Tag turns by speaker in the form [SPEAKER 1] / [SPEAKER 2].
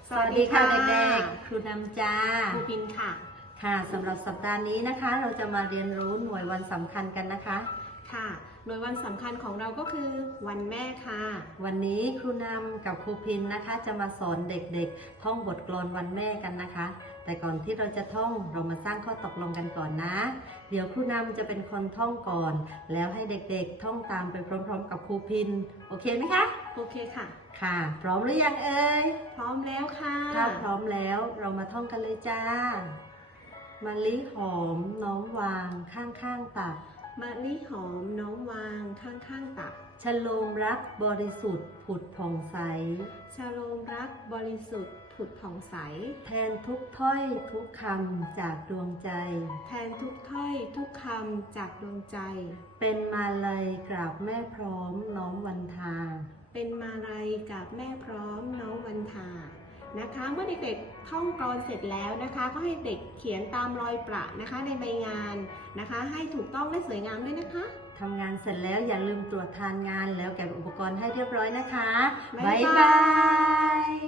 [SPEAKER 1] สวัสดีค่ะเด็กๆครูนำจ้า
[SPEAKER 2] ครูพินค่ะ
[SPEAKER 1] ค่ะสำหรับสัปดาห์นี้นะคะเราจะมาเรียนรู้หน่วยวันสำคัญกันนะคะ
[SPEAKER 2] ค่ะหน่วยวันสำคัญของเราก็คือวันแม่ค่ะ
[SPEAKER 1] วันนี้ครูนำกับครูพินนะคะจะมาสอนเด็กๆท่องบทกลอนวันแม่กันนะคะแต่ก่อนที่เราจะท่องเรามาสร้างข้อตกลงกันก่อนนะเดี๋ยวครูนำจะเป็นคนท่องก่อนแล้วให้เด็กๆท่องตามไปพร้อมๆกับครูพินโอเคไหมคะ
[SPEAKER 2] โอเคค่ะ
[SPEAKER 1] ค่ะพร้อมหรือยังเอ่ย
[SPEAKER 2] พร้อมแล้วค่ะ
[SPEAKER 1] ถ้าพร้อมแล้วเรามาท่องกันเลยจ้ามะลิหอมน้องวางข้างๆตัก
[SPEAKER 2] มะลิหอมน้องวางข้างๆตัก
[SPEAKER 1] ฉโลมรักบริสุทธิ์ผุดผ่องใส
[SPEAKER 2] ชโลมรักบริสุทธิ์ผุดผ่องใส
[SPEAKER 1] แทนทุกถ้อยทุกคำจากดวงใจ
[SPEAKER 2] แทนทุกถ้อยทุกคำจากดวงใจ
[SPEAKER 1] เป็นมาลัยกราบแม่พร้อมน้องวันทา
[SPEAKER 2] เป็นมาลัยกับแม่พร้อมน้องวันทานะคะเมื่อเด็กๆท่องกลอนเสร็จแล้วนะคะก็ให้เด็กเขียนตามรอยประนะคะในใบงานนะคะให้ถูกต้องและสวยงามด้วยนะคะ
[SPEAKER 1] ทำงานเสร็จแล้วอย่าลืมตรวจทานงานแล้วเก็บอุปกรณ์ให้เรียบร้อยนะคะ
[SPEAKER 2] บ๊ายบาย